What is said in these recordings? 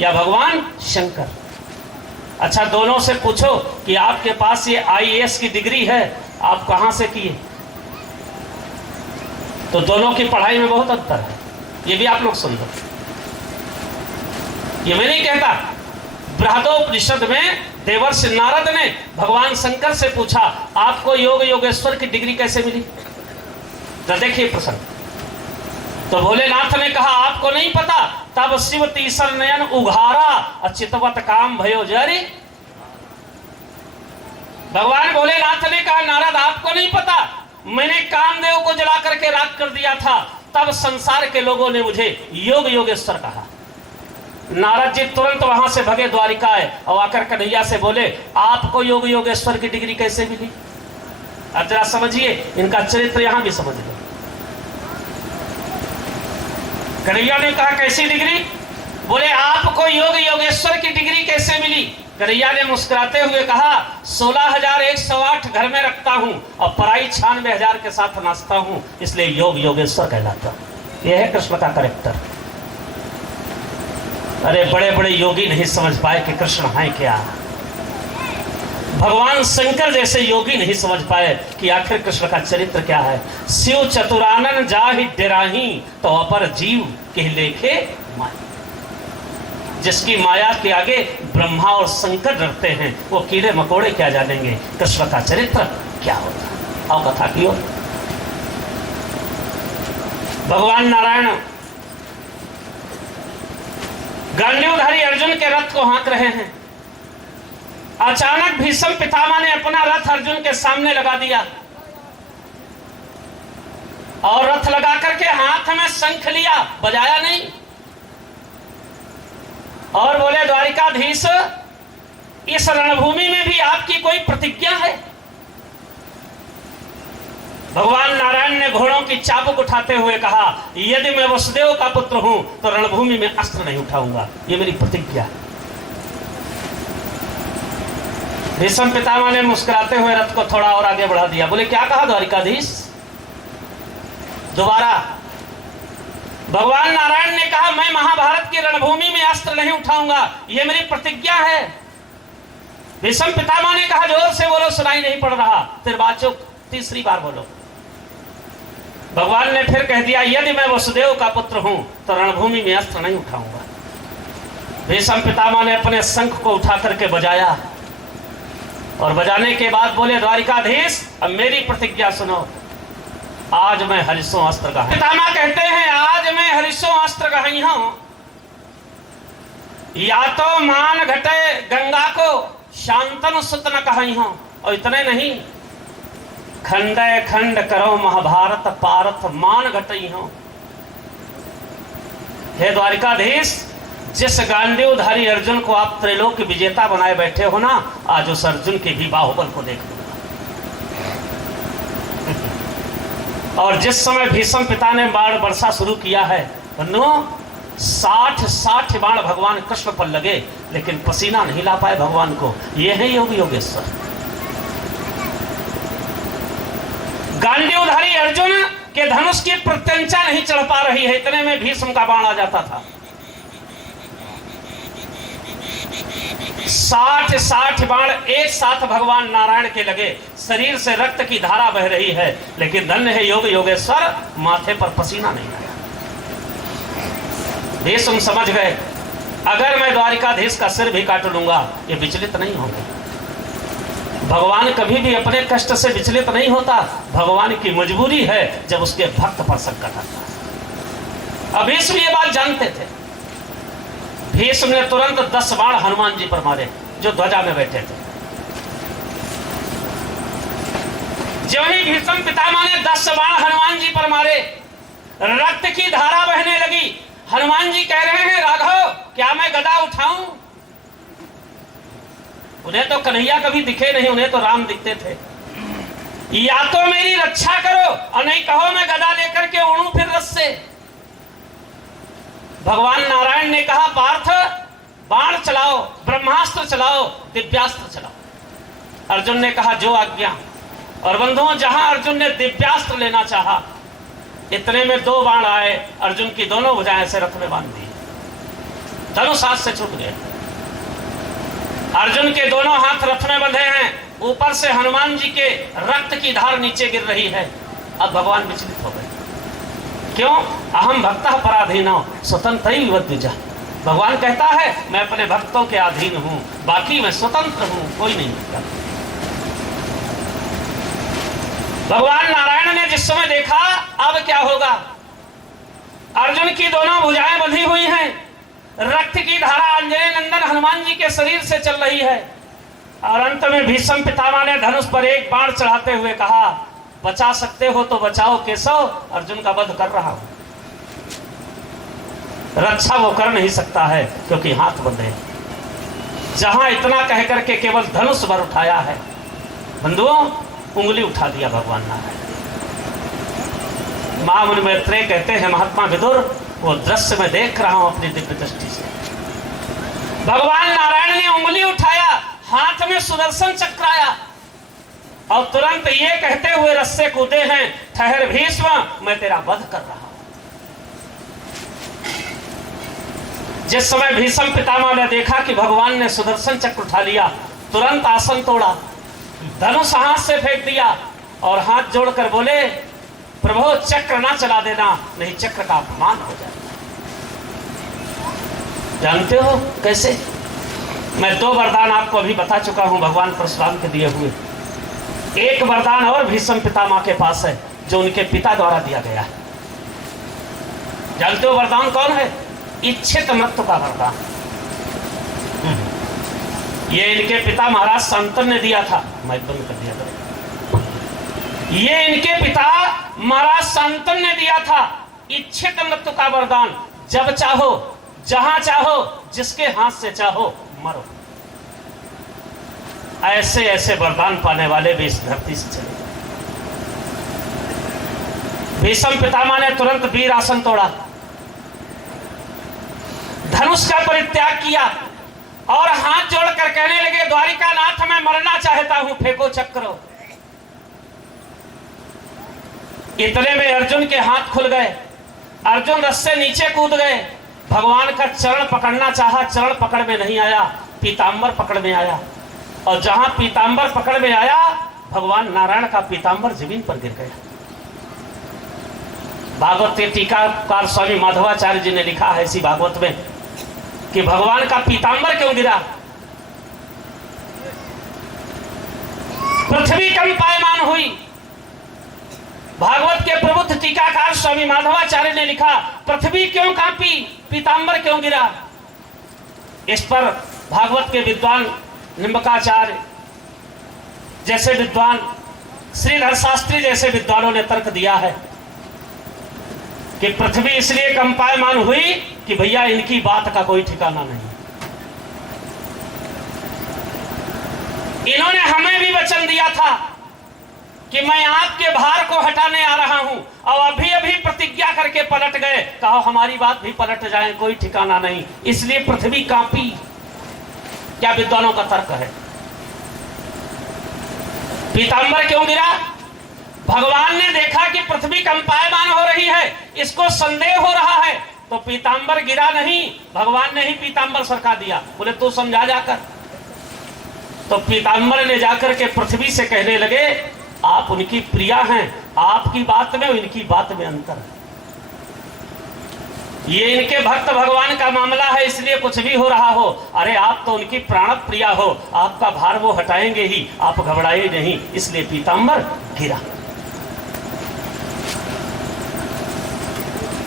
या भगवान शंकर? अच्छा, दोनों से पूछो कि आपके पास ये आईएएस की डिग्री है, आप कहां से किए? तो दोनों की पढ़ाई में बहुत अंतर है, ये भी आप लोग सुन लो। ये मैं नहीं कहता, बृहदोपनिषद में देवर्षि नारद ने भगवान शंकर से पूछा, आपको योग योगेश्वर की डिग्री कैसे मिली? तो देखिए प्रसंग। तो भोलेनाथ ने कहा, आपको नहीं पता? तब शिव तीसर नयन उघारा अचितवत काम भयो जरी। भगवान भोलेनाथ ने कहा, नारद आपको नहीं पता, मैंने कामदेव को जला करके राख कर दिया था, तब संसार के लोगों ने मुझे योग योगेश्वर कहा। नारद जी तुरंत वहां से भगे द्वारिका आए और आकर कन्हैया से बोले, आपको योग योगेश्वर की डिग्री कैसे मिली? अब जरा समझिए, इनका चरित्र यहां भी समझ लो। कन्हैया ने कहा, कैसी डिग्री? बोले, आपको योग योगेश्वर की डिग्री कैसे मिली? कन्हैया ने मुस्कुराते हुए कहा, 16,108 घर में रखता हूं और पराई 96,000 के साथ नाचता हूं, इसलिए योग योगेश्वर कहलाता हूं। यह है कृष्ण का कैरेक्टर। अरे बड़े बड़े योगी नहीं समझ पाए कि कृष्ण है क्या। भगवान शंकर जैसे योगी नहीं समझ पाए कि आखिर कृष्ण का चरित्र क्या है। शिव चतुरानन जाहि डेराही तो अपर जीव के लेखे माया। जिसकी माया के आगे ब्रह्मा और शंकर डरते हैं, वो कीड़े मकोड़े क्या जानेंगे कृष्ण का चरित्र क्या होता। आओ कथा की ओर। भगवान नारायण गांडीवधारी अर्जुन के रथ को हाँक रहे हैं। अचानक भीष्म पितामह ने अपना रथ अर्जुन के सामने लगा दिया और रथ लगा करके हाथ में शंख लिया, बजाया नहीं, और बोले, द्वारिकाधीश, इस रणभूमि में भी आपकी कोई प्रतिज्ञा है? भगवान नारायण ने घोड़ों की चाबुक उठाते हुए कहा, यदि मैं वसुदेव का पुत्र हूं तो रणभूमि में अस्त्र नहीं उठाऊंगा, ये मेरी प्रतिज्ञा है। भीष्म पितामह ने मुस्कुराते हुए रथ को थोड़ा और आगे बढ़ा दिया। बोले, क्या कहा द्वारिकाधीश? दोबारा भगवान नारायण ने कहा, मैं महाभारत की रणभूमि में अस्त्र नहीं उठाऊंगा, यह मेरी प्रतिज्ञा है। भीष्म पितामह ने कहा, जोर से बोलो, सुनाई नहीं पड़ रहा। फिर बात चुप, तीसरी बार बोलो। भगवान ने फिर कह दिया, यदि मैं वसुदेव का पुत्र हूं तो रणभूमि में अस्त्र नहीं उठाऊंगा। भीष्म पितामह ने अपने शंख को उठा करके बजाया और बजाने के बाद बोले, द्वारिकाधीश, अब मेरी प्रतिज्ञा सुनो, आज मैं हरिशों अस्त्र गहाई। पितामह कहते हैं, आज मैं हरिशों अस्त्र गहाई हूं, या तो मान घटे गंगा को शांतनु सुत न कहाई हूं, और इतने नहीं, खंडय खंड करो महाभारत पारथ मान घटई हूं। हे द्वारिकाधीश, जिस गांडीवधारी अर्जुन को आप त्रैलोक्य विजेता बनाए बैठे हो ना, आज उस अर्जुन के भी बाहुबल को देख लूंगा। और जिस समय भीष्म पिता ने बाण वर्षा शुरू किया है, 60 बाण भगवान कृष्ण पर लगे, लेकिन पसीना नहीं ला पाए भगवान को। यह है योग योगेश्वर। गांडीवधारी अर्जुन के धनुष की प्रत्यंचा नहीं चढ़ पा रही है, इतने में भीष्म का बाण आ जाता था। 60 बाण एक साथ भगवान नारायण के लगे, शरीर से रक्त की धारा बह रही है, लेकिन धन्य है योग योगेश्वर, माथे पर पसीना नहीं आया। भीष्म समझ गए, अगर मैं द्वारिकाधीश का सिर भी काट लूंगा, ये विचलित नहीं होंगे। भगवान कभी भी अपने कष्ट से विचलित नहीं होता। भगवान की मजबूरी है जब उसके भक्त पर संकट आता है। अब भीष्म ये बात जानते थे। भीष्म ने तुरंत 10 बाण हनुमान जी पर मारे, जो ध्वजा में बैठे थे। जो ही भीष्म पितामह ने 10 बाण हनुमान जी पर मारे, रक्त की धारा बहने लगी। हनुमान जी कह रहे हैं, राघव, क्या मैं गदा उठाऊं? उन्हें तो कन्हैया कभी दिखे नहीं, उन्हें तो राम दिखते थे। या तो मेरी रक्षा करो और नहीं कहो मैं गदा लेकर के उड़ूं फिर रथ से। भगवान नारायण ने कहा, पार्थ, बाण चलाओ, ब्रह्मास्त्र चलाओ, दिव्यास्त्र चलाओ। अर्जुन ने कहा, जो आज्ञा। और बंधुओं, जहां अर्जुन ने दिव्यास्त्र लेना चाहा, इतने में 2 बाण आए, अर्जुन की दोनों भुजाएं से रथ में बांध दी। धनुष हाथ से छूट गया। अर्जुन के दोनों हाथ रथ में बंधे हैं, ऊपर से हनुमान जी के रक्त की धार नीचे गिर रही है। अब भगवान विचलित हो गए। क्यों? अहम भक्तः पराधीनो स्वतंत्रैव द्विजः। भगवान कहता है मैं अपने भक्तों के अधीन हूं, बाकी मैं स्वतंत्र हूं, कोई नहीं करता। भगवान नारायण ने जिस समय देखा अब क्या होगा, अर्जुन की दोनों भुजाएं बंधी हुई हैं, रक्त की धारा अंजनी नंदन हनुमान जी के शरीर से चल रही है, और अंत में भीष्म पितामह ने धनुष पर एक बाण चढ़ाते हुए कहा बचा सकते हो तो बचाओ केशव, अर्जुन का वध कर रहा हूं। रक्षा वो कर नहीं सकता है क्योंकि हाथ बंधे। जहां इतना कह करके केवल धनुष भर उठाया है, बंधुओं उंगली उठा दिया भगवान नारायण। महामुनि मैत्रेय कहते हैं महात्मा विदुर, वो दृश्य मैं देख रहा हूं अपनी दिव्य दृष्टि से। भगवान नारायण ने उंगली उठाया, हाथ में सुदर्शन चक्र आया और तुरंत ये कहते हुए रस्से कूदे हैं ठहर भीष्म, मैं तेरा वध कर रहा हूं। जिस समय भीष्म पितामह ने देखा कि भगवान ने सुदर्शन चक्र उठा लिया, तुरंत आसन तोड़ा, धनुष हाथ से फेंक दिया और हाथ जोड़कर बोले प्रभु चक्र ना चला देना, नहीं चक्र का अपमान हो जाएगा। जानते हो कैसे? मैं 2 वरदान आपको अभी बता चुका हूं भगवान परशुराम के दिए हुए। एक वरदान और भीष्म पितामह के पास है जो उनके पिता द्वारा दिया गया है। जानते हो वरदान कौन है? इच्छित मृत्यु का वरदान। ये इनके पिता महाराज शांतनु ने दिया था। माइक बंद कर दिया था। ये इनके पिता महाराज शांतनु ने दिया था इच्छित मृत्यु का वरदान। जब चाहो, जहां चाहो, जिसके हाथ से चाहो मरो। ऐसे ऐसे वरदान पाने वाले भी इस धरती से चले गए। भीष्म पितामह ने तुरंत वीर आसन तोड़ा, धनुष का परित्याग किया और हाथ जोड़कर कहने लगे द्वारिका नाथ मैं मरना चाहता हूं, फेंको चक्र। इतने में अर्जुन के हाथ खुल गए, अर्जुन रथ से नीचे कूद गए। भगवान का चरण पकड़ना चाहा, चरण पकड़ में नहीं आया, पीतांबर पकड़ में आया। और जहां पीतांबर पकड़ में आया, भगवान नारायण का पीतांबर जमीन पर गिर गया। भागवत के टीकाकार स्वामी माधवाचार्य जी ने लिखा है इसी भागवत में कि भगवान का पीतांबर क्यों गिरा। पृथ्वी कंपायमान हुई। भागवत के प्रबुद्ध टीकाकार स्वामी माधवाचार्य ने लिखा पृथ्वी क्यों कांपी, पीतांबर क्यों गिरा। इस पर भागवत के विद्वान निम्बकाचार्य जैसे विद्वान, श्रीधर शास्त्री जैसे विद्वानों ने तर्क दिया है कि पृथ्वी इसलिए कंपायमान हुई कि भैया इनकी बात का कोई ठिकाना नहीं। इन्होंने हमें भी वचन दिया था कि मैं आपके भार को हटाने आ रहा हूं, और अभी अभी प्रतिज्ञा करके पलट गए। कहा हमारी बात भी पलट जाए, कोई ठिकाना नहीं, इसलिए पृथ्वी कांपी। क्या विद्वानों का तर्क है। पीतांबर क्यों गिरा? भगवान ने देखा कि पृथ्वी कंपायमान हो रही है, इसको संदेह हो रहा है, तो पीतांबर गिरा नहीं, भगवान ने ही पीतांबर सरका दिया। बोले तू समझा जाकर। तो पीतांबर ने जाकर के पृथ्वी से कहने लगे आप उनकी प्रिया हैं, आपकी बात में इनकी बात में अंतर है। ये इनके भक्त भगवान का मामला है, इसलिए कुछ भी हो रहा हो। अरे आप तो उनकी प्राण प्रिया हो, आपका भार वो हटाएंगे ही, आप घबराए नहीं, इसलिए पीतांबर गिरा।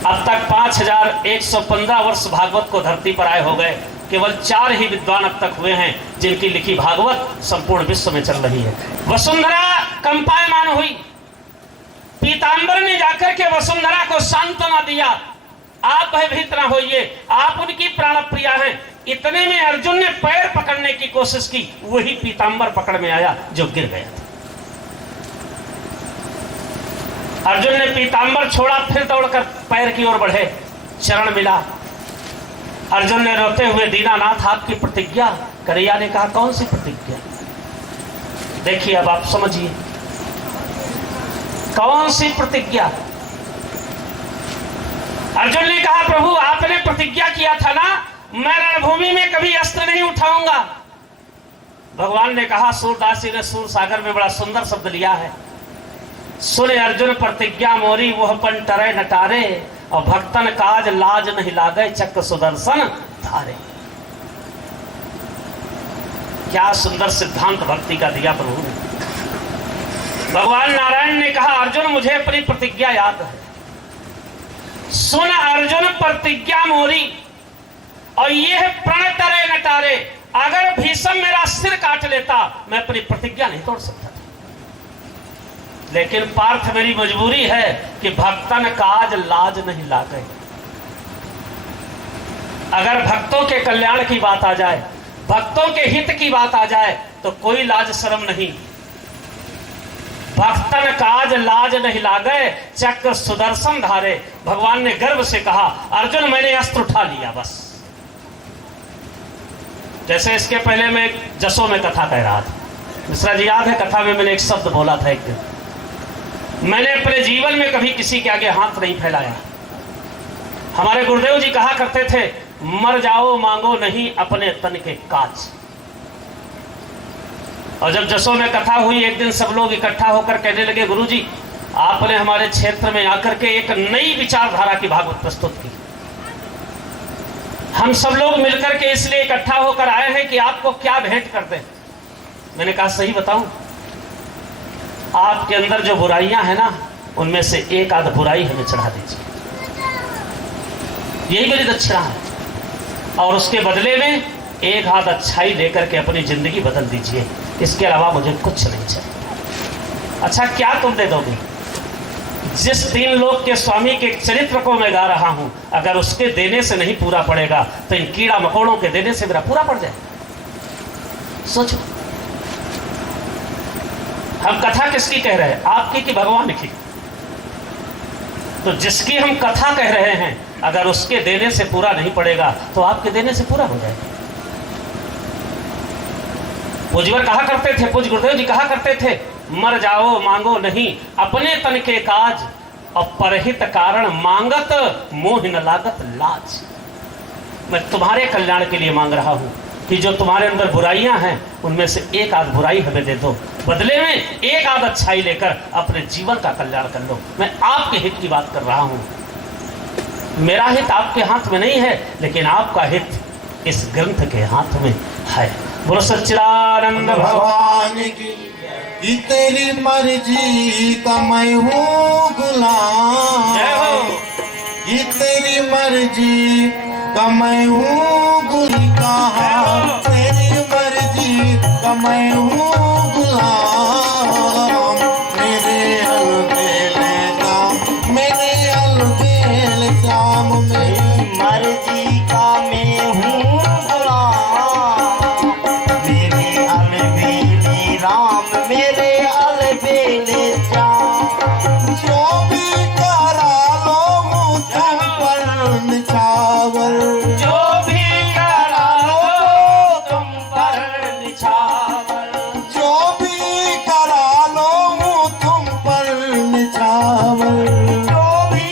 अब तक 5115 वर्ष भागवत को धरती पर आए हो गए। केवल 4 ही विद्वान अब तक हुए हैं जिनकी लिखी भागवत संपूर्ण विश्व में चल रही है। वसुंधरा कंपायमान हुई, पीतांबर ने जाकर के वसुंधरा को सांत्वना दिया, आप भयभीत न होइए, आप उनकी प्राण प्रिया हैं। इतने में अर्जुन ने पैर पकड़ने की कोशिश की, वही पीतांबर पकड़ में आया जो गिर गया था। अर्जुन ने पीतांबर छोड़ा, फिर दौड़कर पैर की ओर बढ़े, चरण मिला। अर्जुन ने रोते हुए दीनानाथ आपकी प्रतिज्ञा। कन्हैया ने कहा कौन सी प्रतिज्ञा? देखिए अब आप समझिए कौन सी प्रतिज्ञा। अर्जुन ने कहा प्रभु आपने प्रतिज्ञा किया था ना मैं रणभूमि में कभी अस्त्र नहीं उठाऊंगा। भगवान ने कहा, सूरदास जी ने सूर सागर में बड़ा सुंदर शब्द लिया है, सुन अर्जुन प्रतिज्ञा मोरी वह पन टरे नटारे, और भक्तन काज लाज नहीं लागे चक्र सुदर्शन धारे। क्या सुंदर सिद्धांत भक्ति का दिया प्रभु ने। भगवान नारायण ने कहा, अर्जुन मुझे अपनी प्रतिज्ञा याद है, सुन अर्जुन प्रतिज्ञा मोरी, और ये है प्रण टरे नटारे। अगर भीष्म मेरा सिर काट लेता मैं अपनी प्रतिज्ञा नहीं तोड़ सकता था, लेकिन पार्थ मेरी मजबूरी है कि भक्तन काज लाज नहीं लागे। अगर भक्तों के कल्याण की बात आ जाए, भक्तों के हित की बात आ जाए, तो कोई लाज शर्म नहीं। भक्तन काज लाज नहीं लागे चक्र सुदर्शन धारे। भगवान ने गर्व से कहा, अर्जुन मैंने अस्त्र उठा लिया बस। जैसे इसके पहले मैं जसों में कथा कह रहा था, मिश्रा जी याद है, कथा में मैंने एक शब्द बोला था एक दिन, मैंने अपने जीवन में कभी किसी के आगे हाथ नहीं फैलाया। हमारे गुरुदेव जी कहा करते थे, मर जाओ मांगो नहीं अपने तन के काज। और जब जसों में कथा हुई, एक दिन सब लोग इकट्ठा होकर कहने लगे, गुरुजी आपने हमारे क्षेत्र में आकर के एक नई विचारधारा की भागवत प्रस्तुत की। हम सब लोग मिलकर के इसलिए इकट्ठा होकर आए हैं कि आपको क्या भेंट कर दें। मैंने कहा, सही बताऊं, आपके अंदर जो बुराइयां हैं ना, उनमें से एक आध बुराई हमें चढ़ा दीजिए, यही मेरी दक्षिणा है, और उसके बदले में एक आध अच्छाई लेकर के अपनी जिंदगी बदल दीजिए। इसके अलावा मुझे कुछ नहीं चाहिए। अच्छा, क्या तुम दे दोगे? जिस 3 लोक के स्वामी के चरित्र को मैं गा रहा हूं, अगर उसके देने से नहीं पूरा पड़ेगा तो इन कीड़ा मकोड़ों के देने से मेरा पूरा पड़ जाए। सोचो, हम कथा किसकी कह रहे हैं, आपकी कि भगवान की? तो जिसकी हम कथा कह रहे हैं, अगर उसके देने से पूरा नहीं पड़ेगा तो आपके देने से पूरा हो जाएगा। पूज्यवर कहा करते थे, पूज्य गुरुदेव जी कहा करते थे, मर जाओ मांगो नहीं अपने तन के काज, और परहित कारण मांगत मोह न लागत लाज। मैं तुम्हारे कल्याण के लिए मांग रहा हूं कि जो तुम्हारे अंदर बुराइयां हैं, उनमें से एक आध बुराई हमें दे दो, बदले में एक आध अच्छाई लेकर अपने जीवन का कल्याण कर लो। मैं आपके हित की बात कर रहा हूं। मेरा हित आपके हाथ में नहीं है, लेकिन आपका हित इस ग्रंथ के हाथ में है। बोलो सच्चिदानंद भगवान की तेरी मर्जी का मैं हूँ गुलाम, ये तेरी मर्जी का मैं हूँ गुलाम, तेरी मर्जी का मैं हूँ गुलाम। मेरे अलबेले जाम, मेरे अलबेले जाम, मेरी मर्जी का मैं हूँ गुलाम, मेरे अलबेले राम, मेरे अलबेले जाम। जो भी करा लो तुम पर निछावर, जो भी करा लो तुम पर निछावर, जो भी करा लो तुम पर निछावर, जो भी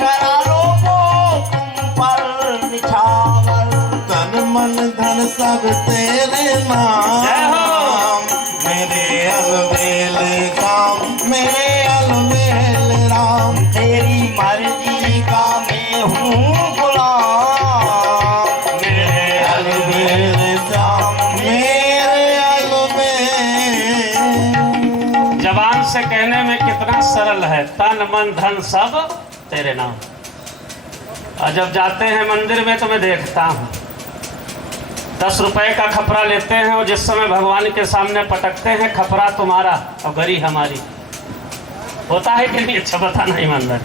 करा लो तुम पर निछावर। तन मन धन सब तेरे नाम, मेरे अलबेले काम, मेरे अलबेले राम। तेरी मर्जी का मैं हूँ गुलाम, मेरे अलबेले राम, मेरे अलबेले। जबान से कहने में कितना सरल है, तन मन धन सब तेरे नाम। और जब जाते हैं मंदिर में तो मैं देखता हूँ 10 रुपए का खपरा लेते हैं, और जिस समय भगवान के सामने पटकते हैं, खपरा तुम्हारा और गरी हमारी। होता है कि नहीं? अच्छा बताना ईमानदार।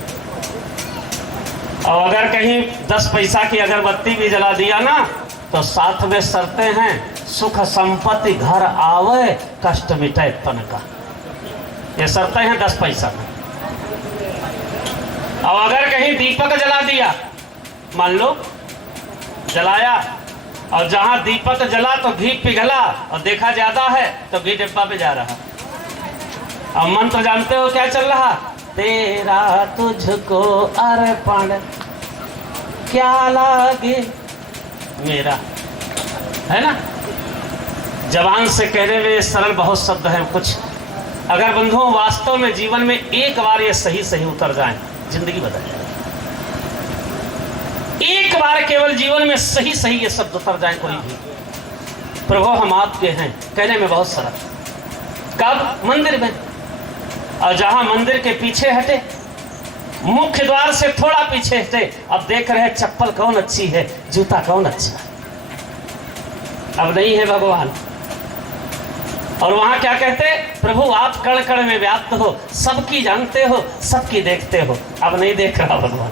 और अगर कहीं 10 पैसा की अगरबत्ती भी जला दिया ना, तो साथ में शर्ते हैं, सुख संपत्ति घर आवे कष्ट मिटे तन का। ये शर्तें हैं 10 पैसा में। और अगर कहीं दीपक जला दिया, मान लो जलाया, और जहां दीपक जला तो घी पिघला, और देखा ज्यादा है तो घी डिब्बा पे जा रहा। अब मन तो जानते हो क्या चल रहा, तेरा तुझको अर्पण क्या लागे, मेरा, है ना। जबान से कहने में सरल बहुत शब्द हैं कुछ, अगर बंधुओं वास्तव में जीवन में एक बार ये सही सही उतर जाए, जिंदगी बदल जाए। एक बार केवल जीवन में सही सही ये शब्द उतर जाए कोई भी, प्रभु हम आपके हैं, कहने में बहुत सरल। कब? मंदिर में। और जहां मंदिर के पीछे हटे, मुख्य द्वार से थोड़ा पीछे हटे, अब देख रहे हैं चप्पल कौन अच्छी है, जूता कौन अच्छा है। अब नहीं है भगवान। और वहां क्या कहते? प्रभु आप कण कण में व्याप्त हो, सबकी जानते हो, सबकी देखते हो। अब नहीं देख रहा भगवान।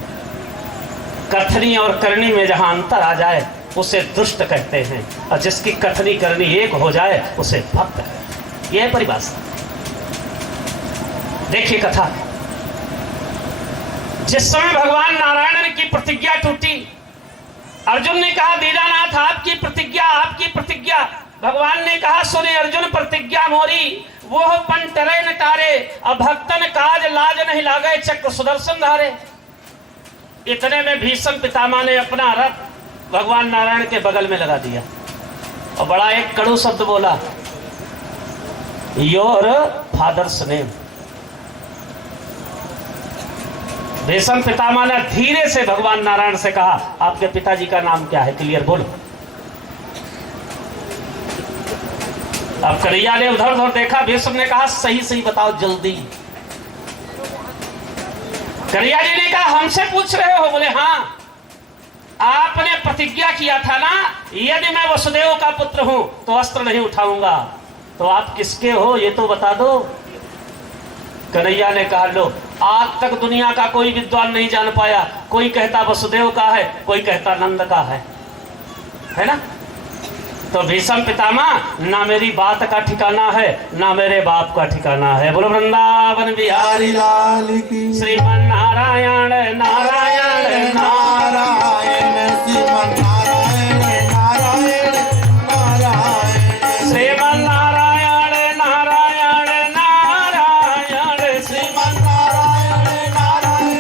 कथनी और करनी में जहां अंतर आ जाए उसे दुष्ट कहते हैं, और जिसकी कथनी करनी एक हो जाए उसे भक्त कहते हैं। यह है परिभाषा। देखिए कथा, जिस समय भगवान नारायण की प्रतिज्ञा टूटी, अर्जुन ने कहा दीनानाथ आपकी प्रतिज्ञा, आपकी प्रतिज्ञा। भगवान ने कहा सुने अर्जुन प्रतिज्ञा मोरी, वो पन टरे न टारे, अब भक्तन काज लाज नहीं लागे, चक्र सुदर्शन धारे। इतने में भीष्म पितामह ने अपना रथ भगवान नारायण के बगल में लगा दिया और बड़ा एक कड़ू शब्द बोला, your father's name. Bhishma Pitamah ने धीरे से भगवान नारायण से कहा आपके पिताजी का नाम क्या है, क्लियर बोलो। अब कन्हैया ने उधर उधर देखा, भीष्म ने कहा सही सही बताओ जल्दी। कन्हैया जी ने कहा हमसे पूछ रहे हो? बोले हाँ, आपने प्रतिज्ञा किया था ना, यदि मैं वसुदेव का पुत्र हूं तो अस्त्र नहीं उठाऊंगा, तो आप किसके हो ये तो बता दो। कन्हैया ने कहा लो, आज तक दुनिया का कोई विद्वान नहीं जान पाया, कोई कहता वसुदेव का है, कोई कहता नंद का है ना। तो भीष्म पितामह, ना मेरी बात का ठिकाना है ना मेरे बाप का ठिकाना है। बोलो वृंदावन बिहारी लाल की। श्रीमन नारायण नारायण नारायण श्रीमन नारायण नारायण नारायण श्रीमन नारायण नारायण नारायण श्रीमन नारायण नारायण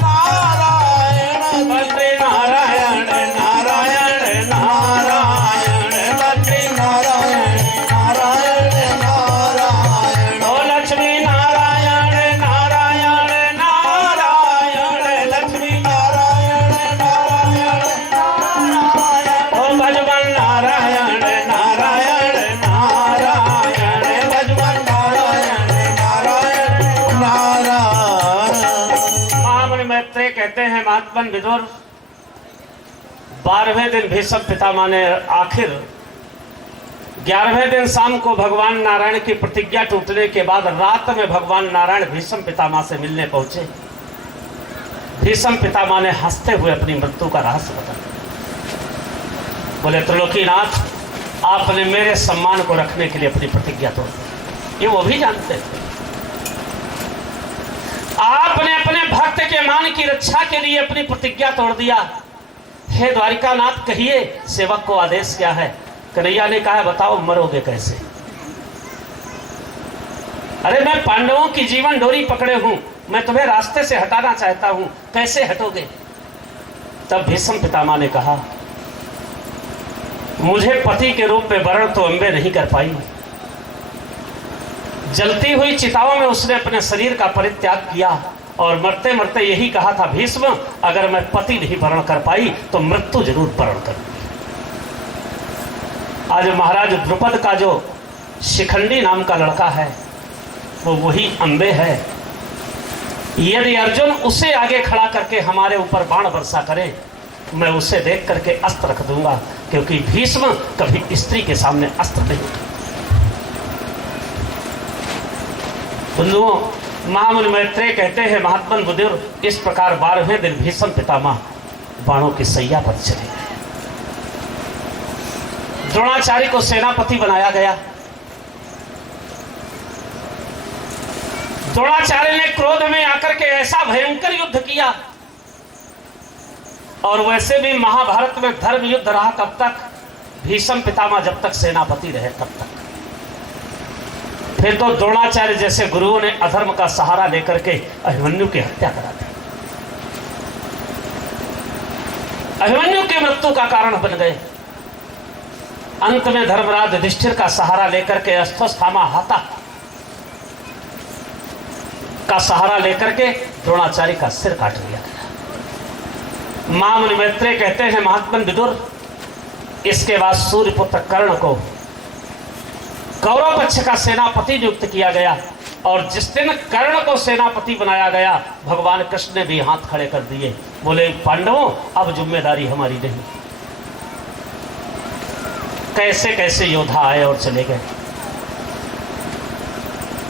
नारायण बद्री नारायण नारायण नारायण बद्री नारायण नारायण नारायण ओ लक्ष्मी नारायण नारायण नारायण लक्ष्मी नारायण नारायण नारायण ओ भजवन नारायण नारायण नारायण भजवन नारायण नारायण नारायण। महामुनि मैत्रेय कहते हैं महात्मन विदुर, 12वें दिन भीष्म पितामह ने आखिर 11वें दिन शाम को भगवान नारायण की प्रतिज्ञा टूटने के बाद रात में भगवान नारायण भीष्म पितामह से मिलने पहुंचे। भीष्म पितामह ने हंसते हुए अपनी मृत्यु का रहस्य बताया। बोले त्रिलोकीनाथ, आपने मेरे सम्मान को रखने के लिए अपनी प्रतिज्ञा तोड़ दी। ये वो भी जानते थे। आपने अपने भक्त के मान की रक्षा के लिए अपनी प्रतिज्ञा तोड़ दिया। हे द्वारिकानाथ, कहिए सेवक को आदेश क्या है। कन्हैया ने कहा बताओ मरोगे कैसे। अरे मैं पांडवों की जीवन डोरी पकड़े हूं, मैं तुम्हें रास्ते से हटाना चाहता हूं, कैसे हटोगे। तब भीष्म पितामह ने कहा मुझे पति के रूप में वर्ण तो अम्बे नहीं कर पाई। जलती हुई चिताओं में उसने अपने शरीर का परित्याग किया और मरते मरते यही कहा था भीष्म, अगर मैं पति नहीं वर्ण कर पाई तो मृत्यु जरूर वर्ण करूंगी। आज महाराज द्रुपद का जो शिखंडी नाम का लड़का है वो वही अम्बे है। यदि अर्जुन उसे आगे खड़ा करके हमारे ऊपर बाण वर्षा करे, मैं उसे देख करके अस्त्र रख दूंगा, क्योंकि भीष्म कभी स्त्री के सामने अस्त्र नहीं उठा। बंधुओं, महामुनि मैत्रेय कहते हैं महात्मन बुद्धिर, इस प्रकार 12वें दिन भीष्म पितामह बाणों की सैया पर चले गए। द्रोणाचार्य को सेनापति बनाया गया। द्रोणाचार्य ने क्रोध में आकर के ऐसा भयंकर युद्ध किया, और वैसे भी महाभारत में धर्म युद्ध रहा कब तक, भीष्म पितामह जब तक सेनापति रहे तब तक। फिर तो द्रोणाचार्य जैसे गुरुओं ने अधर्म का सहारा लेकर के अभिमन्यु की हत्या करा दी, अभिमन्यु की मृत्यु का कारण बन गए। अंत में धर्मराज युधिष्ठिर का सहारा लेकर के अश्वत्थामा हाथा का सहारा लेकर के द्रोणाचार्य का सिर काट दिया गया। महामुनि मैत्रेय कहते हैं, महात्मन विदुर, इसके बाद सूर्यपुत्र कर्ण को कौरव पक्ष का सेनापति नियुक्त किया गया और जिस दिन कर्ण को सेनापति बनाया गया, भगवान कृष्ण ने भी हाथ खड़े कर दिए, बोले पांडवों अब जिम्मेदारी हमारी नहीं। कैसे कैसे योद्धा आए और चले गए,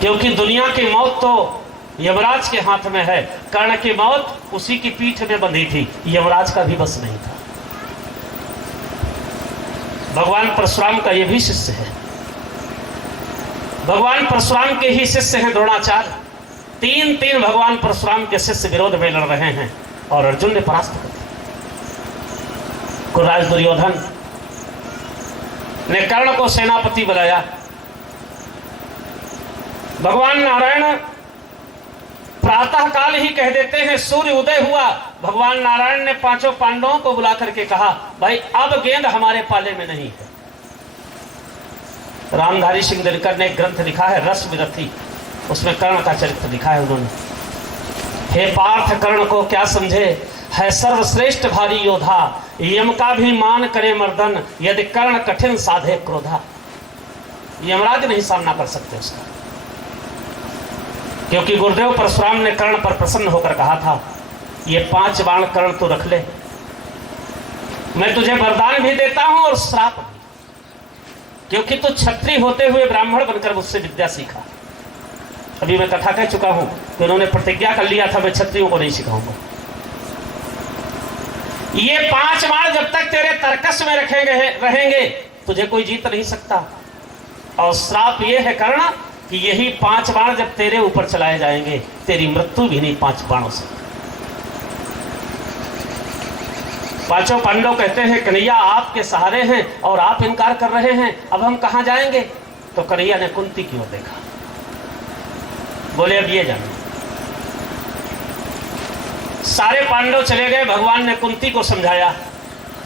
क्योंकि दुनिया की मौत तो यमराज के हाथ में है। कर्ण की मौत उसी की पीठ में बंधी थी, यमराज का भी बस नहीं था। भगवान परशुराम का यह भी शिष्य है, भगवान परशुराम के ही शिष्य हैं द्रोणाचार्य। तीन भगवान परशुराम के शिष्य विरोध में लड़ रहे हैं और अर्जुन ने परास्त कर दिया। कुराज दुर्योधन ने कर्ण को सेनापति बनाया। भगवान नारायण प्रातः काल ही कह देते हैं, सूर्य उदय हुआ, भगवान नारायण ने पांचों पांडवों को बुला करके कहा, भाई अब गेंद हमारे पाले में नहीं है। रामधारी सिंह दिनकर ने एक ग्रंथ लिखा है रस विरथी, उसमें कर्ण का चरित्र लिखा है उन्होंने। हे पार्थ कर्ण को क्या समझे, है सर्वश्रेष्ठ भारी योद्धा, यम का भी मान करे मर्दन, यदि कर्ण कठिन साधे क्रोधा। यमराज नहीं सामना कर सकते उसका, क्योंकि गुरुदेव परशुराम ने कर्ण पर प्रसन्न होकर कहा था, ये 5 बाण कर्ण तू रख ले, मैं तुझे वरदान भी देता हूं और श्राप भी, क्योंकि तू क्षत्रिय होते हुए ब्राह्मण बनकर मुझसे विद्या सीखा। अभी मैं कथा कह चुका हूं कि उन्होंने प्रतिज्ञा कर लिया था, मैं क्षत्रियों को नहीं सिखाऊंगा। ये 5 बाण जब तक तेरे तर्कस में रहेंगे तुझे कोई जीत नहीं सकता। और श्राप ये है कर्ण कि यही 5 बाण जब तेरे ऊपर चलाए जाएंगे, तेरी मृत्यु भी नहीं 5 बाणों से। पांचों पांडव कहते हैं, कन्हैया आपके सहारे हैं और आप इनकार कर रहे हैं, अब हम कहां जाएंगे। तो कन्हैया ने कुंती की ओर देखा, बोले अब ये जानो। सारे पांडव चले गए। भगवान ने कुंती को समझाया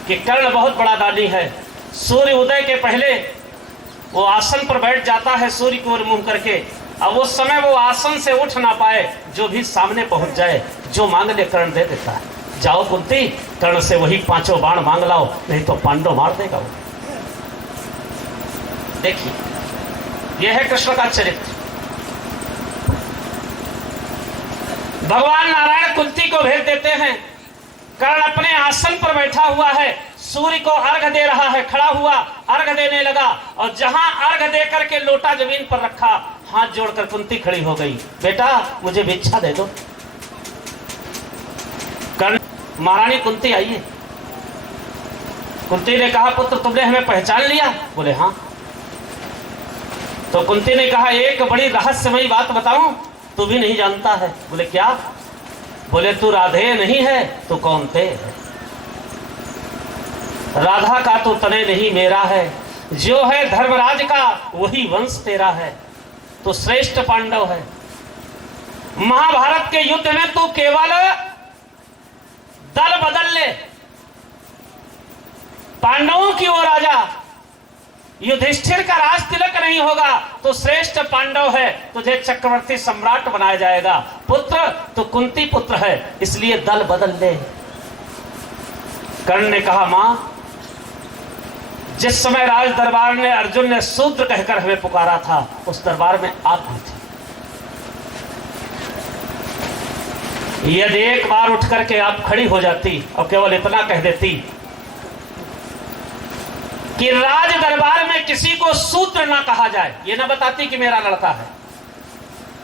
कि कर्ण बहुत बड़ा दानी है, सूर्य उदय के पहले वो आसन पर बैठ जाता है सूर्य की ओर मुंह करके, अब उस समय वो आसन से उठ ना पाए, जो भी सामने पहुंच जाए, जो मांग ले कर्ण दे देता है। जाओ कुंती, कर्ण से वही 5 बाण मांग लाओ, नहीं तो पांडव मार देगा वो। देखिए यह है कृष्ण का चरित्र। भगवान नारायण कुंती को भेज देते हैं। कर्ण अपने आसन पर बैठा हुआ है, सूर्य को अर्घ दे रहा है, खड़ा हुआ अर्घ देने लगा, और जहां अर्घ दे करके लोटा जमीन पर रखा, हाथ जोड़कर कुंती खड़ी हो गई, बेटा मुझे भिक्षा दे दो। कर्ण, महारानी कुंती आइए। कुंती ने कहा, पुत्र तुमने हमें पहचान लिया? बोले हाँ। तो कुंती ने कहा, एक बड़ी रहस्यमयी बात बताऊं, तू भी नहीं जानता है। बोले क्या? बोले तू राधे नहीं है तो कौन थे? राधा का तो तने नहीं मेरा है, जो है धर्मराज का वही वंश तेरा है, तो श्रेष्ठ पांडव है। महाभारत के युद्ध में तू केवल दल बदल ले, पांडवों की ओर आ जा, युधिष्ठिर का राज तिलक नहीं होगा तो श्रेष्ठ पांडव है, तुझे चक्रवर्ती सम्राट बनाया जाएगा। पुत्र तो कुंती पुत्र है, इसलिए दल बदल ले। कर्ण ने कहा, मां जिस समय राज दरबार ने अर्जुन ने शूद्र कहकर हमें पुकारा था, उस दरबार में आप भी थे। यदि एक बार उठ करके आप खड़ी हो जाती और केवल इतना कह देती कि राज दरबार में किसी को शूद्र ना कहा जाए, ये ना बताती कि मेरा लड़का है,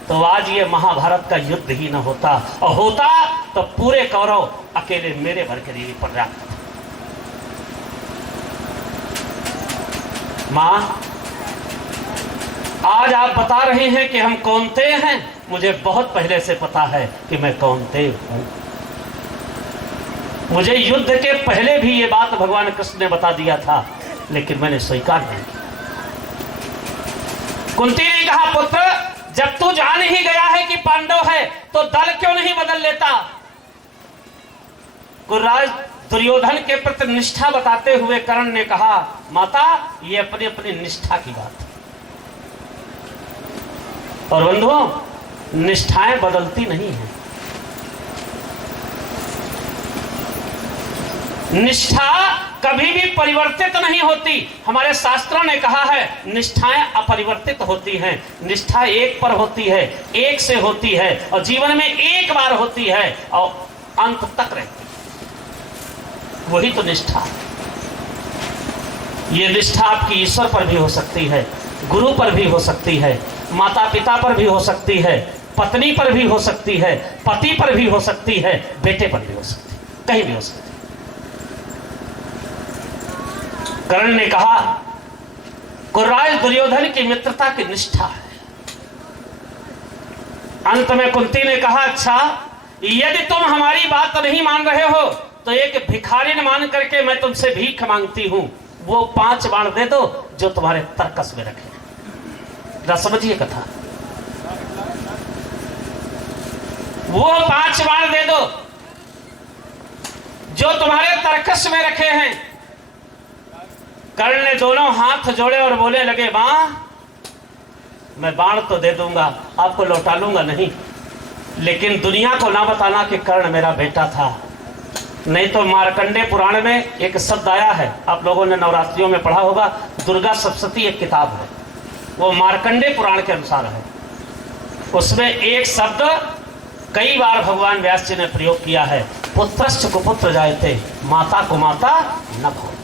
तो आज ये महाभारत का युद्ध ही ना होता, और होता तो पूरे कौरव अकेले मेरे भर के लिए पर्याप्त था। मां आज आप बता रहे हैं कि हम कौनते हैं, मुझे बहुत पहले से पता है कि मैं कौनते हूं। मुझे युद्ध के पहले भी ये बात भगवान कृष्ण ने बता दिया था, लेकिन मैंने स्वीकार नहीं किया। कुंती ने कहा, पुत्र जब तू जान ही गया है कि पांडव है तो दल क्यों नहीं बदल लेता? गुरुराज दुर्योधन के प्रति निष्ठा बताते हुए कर्ण ने कहा, माता ये अपनी अपनी निष्ठा की बात है। और बंधुओं, निष्ठाएं बदलती नहीं है। निष्ठा कभी भी परिवर्तित नहीं होती। हमारे शास्त्रों ने कहा है निष्ठाएं अपरिवर्तित होती हैं। निष्ठा एक पर होती है, एक से होती है और जीवन में एक बार होती है और अंत तक रहती है। वही तो निष्ठा। ये निष्ठा आपकी ईश्वर पर भी हो सकती है, गुरु पर भी हो सकती है, माता पिता पर भी हो सकती है, पत्नी पर भी हो सकती है, पति पर भी हो सकती है, बेटे पर भी हो सकती है, कहीं भी हो सकती है। कर्ण ने कहा, कुर्राज दुर्योधन की मित्रता की निष्ठा है। अंत में कुंती ने कहा, अच्छा यदि तुम हमारी बात नहीं मान रहे हो तो एक भिखारी मान करके मैं तुमसे भीख मांगती हूं, वो 5 बाण दे दो जो तुम्हारे तरकस में रखे। जरा समझिए कथा। वो 5 बाण दे दो जो तुम्हारे तरकस में रखे हैं। कर्ण ने दोनों हाथ जोड़े और बोले लगे, मां मैं बाण तो दे दूंगा, आपको लौटा लूंगा नहीं, लेकिन दुनिया को ना बताना कि कर्ण मेरा बेटा था। नहीं तो मार्कंडे पुराण में एक शब्द आया है, आप लोगों ने नवरात्रियों में पढ़ा होगा, दुर्गा सप्तशती एक किताब है, वो मार्कंडे पुराण के अनुसार है। उसमें एक शब्द कई बार भगवान व्यास जी ने प्रयोग किया है, पुत्रश्च कुपुत्र जायते, माता को माता न भवति।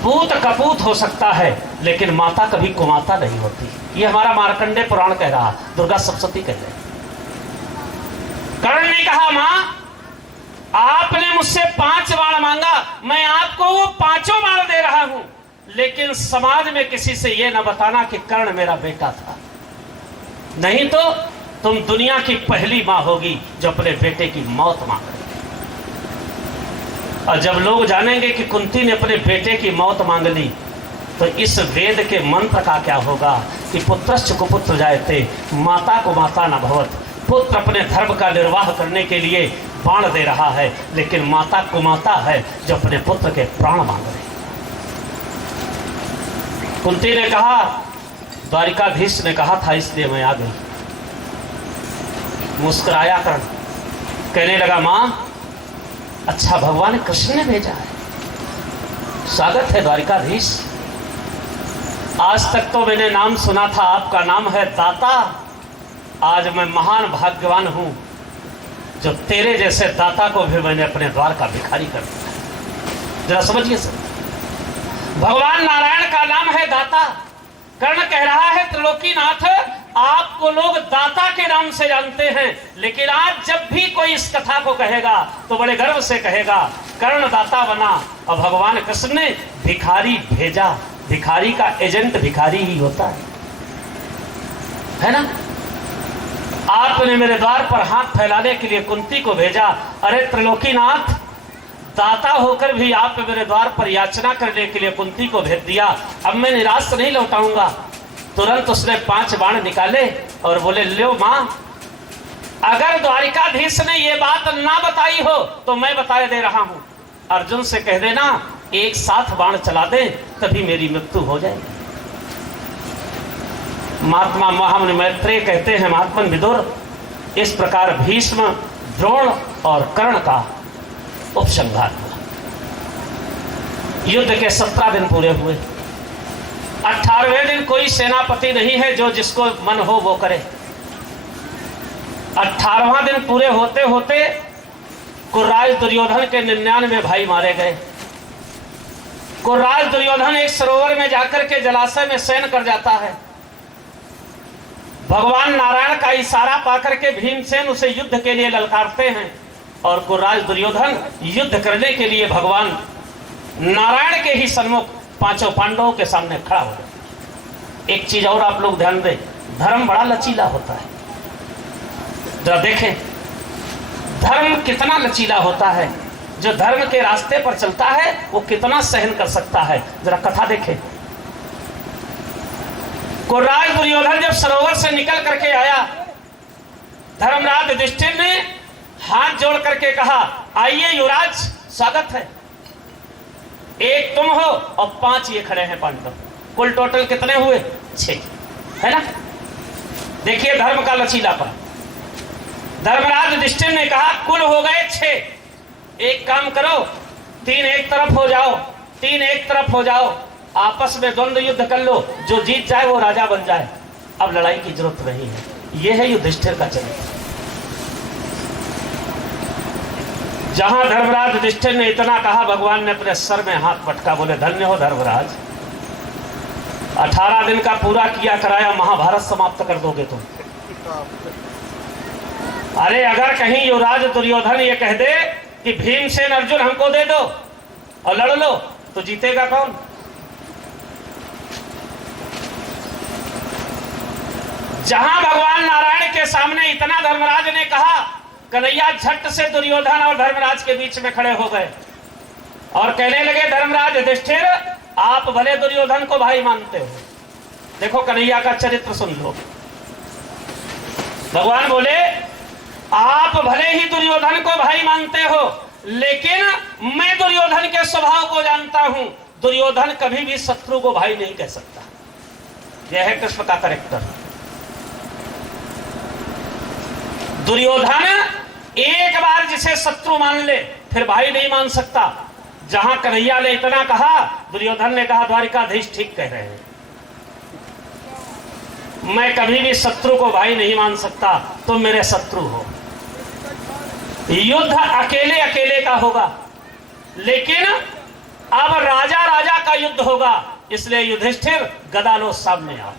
पूत कपूत हो सकता है लेकिन माता कभी कुमाता नहीं होती। ये हमारा मार्कंडे पुराण कह रहा, दुर्गा सप्तशती कह रहे। कर्ण ने कहा, मां आपने मुझसे 5 बाण मांगा, मैं आपको वो 5 बाण दे रहा हूं, लेकिन समाज में किसी से ये ना बताना कि कर्ण मेरा बेटा था, नहीं तो तुम दुनिया की पहली मां होगी जो अपने बेटे की मौत मांग रही। और जब लोग जानेंगे कि कुंती ने अपने बेटे की मौत मांग ली तो इस वेद के मंत्र का क्या होगा कि पुत्रश्च कुपुत्र जायते, माता को माता न भवत। पुत्र अपने धर्म का निर्वाह करने के लिए बाण दे रहा है, लेकिन माता कुमाता है जो अपने पुत्र के प्राण मांग रही। कुंती ने कहा, द्वारिकाधीश ने कहा था इसलिए मैं आ गई। मुस्कुराया कर्ण, कहने लगा, मां अच्छा भगवान कृष्ण ने भेजा है, स्वागत है द्वारिकाधीश। आज तक तो मैंने नाम सुना था, आपका नाम है दाता। आज मैं महान भाग्यवान हूं जो तेरे जैसे दाता को भी मैंने अपने द्वार का भिखारी कर दिया। जरा समझिए सर, भगवान नारायण का नाम है दाता। कर्ण कह रहा है, त्रिलोकीनाथ आपको लोग दाता के नाम से जानते हैं, लेकिन आज जब भी कोई इस कथा को कहेगा तो बड़े गर्व से कहेगा कर्ण दाता बना और भगवान कृष्ण ने भिखारी भेजा। भिखारी का एजेंट भिखारी ही होता है ना। आपने मेरे द्वार पर हाथ फैलाने के लिए कुंती को भेजा। अरे त्रिलोकीनाथ, दाता होकर भी आप मेरे द्वार पर याचना करने के लिए कुंती को भेज दिया, अब मैं निराश नहीं लौटाऊंगा। तुरंत उसने 5 बाण निकाले और बोले, लो मां, अगर द्वारिकाधीश ने ये बात ना बताई हो तो मैं बताए दे रहा हूं। अर्जुन से कह देना एक साथ बाण चला दे, तभी मेरी मृत्यु हो जाएगी। महात्मा महामुनि मैत्रेय कहते हैं, महात्मन विदुर, इस प्रकार भीष्म, द्रोण और कर्ण का उपसंहार हुआ। युद्ध के 17 दिन पूरे हुए। 18वें दिन कोई सेनापति नहीं है जो जिसको मन हो वो करे। 18वां दिन पूरे होते होते कुर्राज दुर्योधन के 99 भाई मारे गए। कुर्राज दुर्योधन एक सरोवर में जाकर के जलाशय में शयन कर जाता है। भगवान नारायण का इशारा पाकर के भीमसेन उसे युद्ध के लिए ललकारते हैं और कुर्राज दुर्योधन युद्ध करने के लिए भगवान नारायण के ही सन्मुख 5 पांडवों के सामने खड़ा हो गया। एक चीज और आप लोग ध्यान दें, धर्म बड़ा लचीला होता है। जरा देखें धर्म कितना लचीला होता है। जो धर्म के रास्ते पर चलता है वो कितना सहन कर सकता है। जरा कथा देखें। कुर्राज दुर्योधन जब सरोवर से निकल करके आया, धर्मराज युधिष्ठिर ने हाथ जोड़ करके कहा, आइए युवराज, स्वागत है। एक तुम हो और 5 ये खड़े हैं पांडव, कुल टोटल कितने हुए? 6, है ना। देखिए धर्म का लचीलापन। धर्मराज युधिष्ठिर ने कहा कुल हो गए 6, एक काम करो, 3 एक तरफ हो जाओ, 3 एक तरफ हो जाओ, आपस में द्वंद्व युद्ध कर लो, जो जीत जाए वो राजा बन जाए, अब लड़ाई की जरूरत नहीं है। यह है युधिष्ठिर का चरित्र। जहां धर्मराज युधिष्ठिर ने इतना कहा, भगवान ने अपने सर में हाथ पटका, बोले धन्य हो धर्मराज, 18 दिन का पूरा किया कराया महाभारत समाप्त कर दोगे तुम। अरे अगर कहीं युवराज दुर्योधन ये कह दे कि भीमसेन अर्जुन हमको दे दो और लड़ लो, तो जीतेगा कौन? जहां भगवान नारायण के सामने इतना धर्मराज ने कहा, कन्हैया झट से दुर्योधन और धर्मराज के बीच में खड़े हो गए और कहने लगे, धर्मराज युधिष्ठिर, आप भले दुर्योधन को भाई मानते हो। देखो कन्हैया का चरित्र सुन लो। भगवान बोले, आप भले ही दुर्योधन को भाई मानते हो, लेकिन मैं दुर्योधन के स्वभाव को जानता हूं। दुर्योधन कभी भी शत्रु को भाई नहीं कह सकता। यह है कृष्ण का कैरेक्टर। दुर्योधन एक बार जिसे शत्रु मान ले फिर भाई नहीं मान सकता। जहां कन्हैया ने इतना कहा, दुर्योधन ने कहा, द्वारिकाधीश ठीक कह रहे हैं, मैं कभी भी शत्रु को भाई नहीं मान सकता, तुम मेरे शत्रु हो। युद्ध अकेले अकेले का होगा, लेकिन अब राजा राजा का युद्ध होगा, इसलिए युधिष्ठिर गदा लो सामने आओ।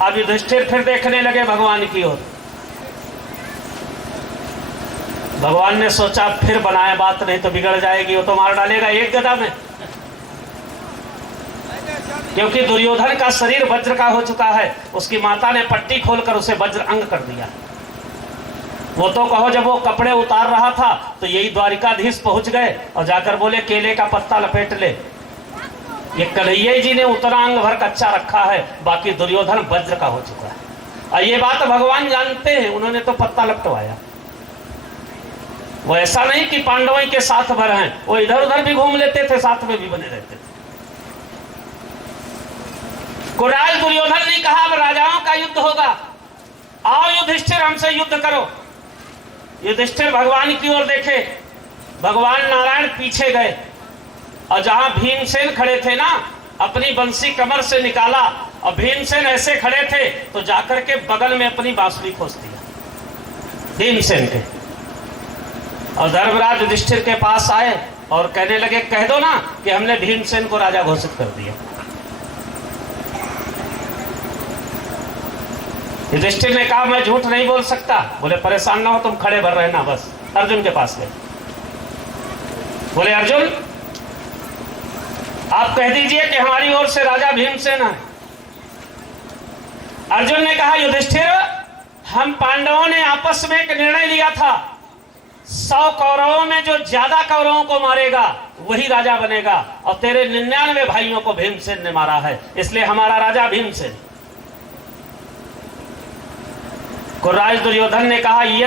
अब युधिष्ठिर फिर देखने लगे भगवान की ओर। भगवान ने सोचा फिर बनाए बात, नहीं तो बिगड़ जाएगी, वो तो मार डालेगा एक गदा में। क्योंकि दुर्योधन का शरीर वज्र का हो चुका है, उसकी माता ने पट्टी खोलकर उसे वज्र अंग कर दिया। वो तो कहो जब वो कपड़े उतार रहा था तो यही द्वारिकाधीश पहुंच गए और जाकर बोले, केले का पत्ता लपेट ले। ये कन्हैया जी ने उतना अंग भर कच्चा रखा है, बाकी दुर्योधन वज्र का हो चुका है। और ये बात भगवान जानते हैं, उन्होंने तो पत्ता लपटवाया। वो ऐसा नहीं कि पांडवों के साथ भर हैं, वो इधर उधर भी घूम लेते थे, साथ में भी बने रहते थे। कुराल दुर्योधन ने कहा, अब राजाओं का युद्ध होगा, आओ युधिष्ठिर हमसे युद्ध करो। युधिष्ठिर भगवान की ओर देखे, भगवान नारायण पीछे गए और जहां भीमसेन खड़े थे ना, अपनी बंसी कमर से निकाला और भीमसेन ऐसे खड़े थे तो जाकर के बगल में अपनी बांसुरी खोस दिया भीमसेन के। और धर्मराज युधिष्ठिर के पास आए और कहने लगे, कह दो ना कि हमने भीमसेन को राजा घोषित कर दिया। युधिष्ठिर ने कहा, मैं झूठ नहीं बोल सकता। बोले, परेशान ना हो, तुम खड़े भर रहना। बस अर्जुन के पास गए, बोले, अर्जुन आप कह दीजिए कि हमारी ओर से राजा भीमसेन है। अर्जुन ने कहा, युधिष्ठिर, हम पांडवों ने आपस में एक निर्णय लिया था, 100 कौरवों में जो ज्यादा कौरवों को मारेगा वही राजा बनेगा, और तेरे 99 भाइयों को भीमसेन ने मारा है, इसलिए हमारा राजा भीमसेन। कुर्राज दुर्योधन ने कहा, ये